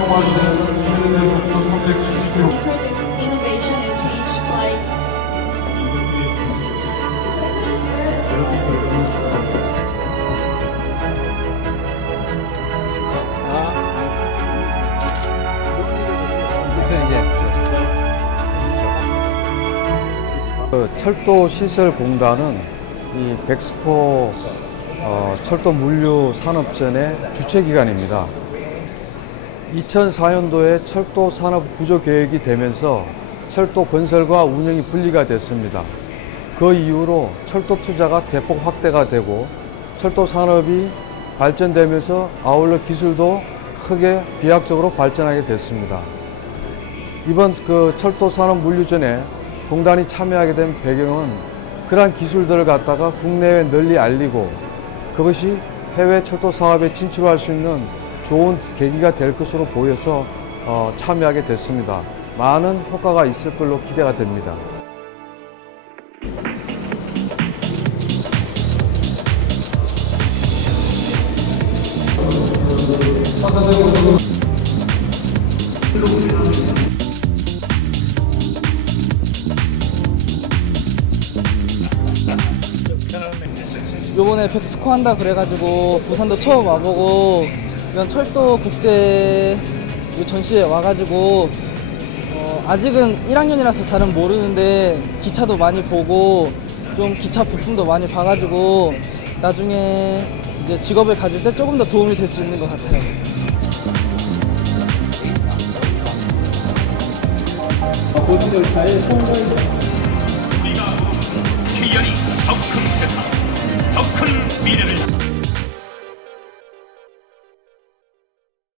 사용하시는 최대 속도 370km introduce innovation and change like 그 철도 시설 공단은 이 백스코 어, 철도 물류 산업전의 주체 기관입니다. 2004년도에 철도 산업 구조 계획이 되면서 철도 건설과 운영이 분리가 됐습니다. 그 이후로 철도 투자가 대폭 확대가 되고 철도 산업이 발전되면서 아울러 기술도 크게 비약적으로 발전하게 됐습니다. 이번 그 철도 산업 물류전에 공단이 참여하게 된 배경은 그러한 기술들을 갖다가 국내에 널리 알리고 그것이 해외 철도 사업에 진출할 수 있는 좋은 계기가 될 것으로 보여서 어, 참여하게 됐습니다. 많은 효과가 있을 걸로 기대가 됩니다. 요번에 백스코 한다 그래가지고 부산도 처음 와보고 이런 철도 국제 이 전시회 와가지고 어, 아직은 1학년이라서 잘은 모르는데 기차도 많이 보고 좀 기차 부품도 많이 봐가지고 나중에 이제 직업을 가질 때 조금 더 도움이 될 수 있는 것 같아요. 기열이 더 큰 세상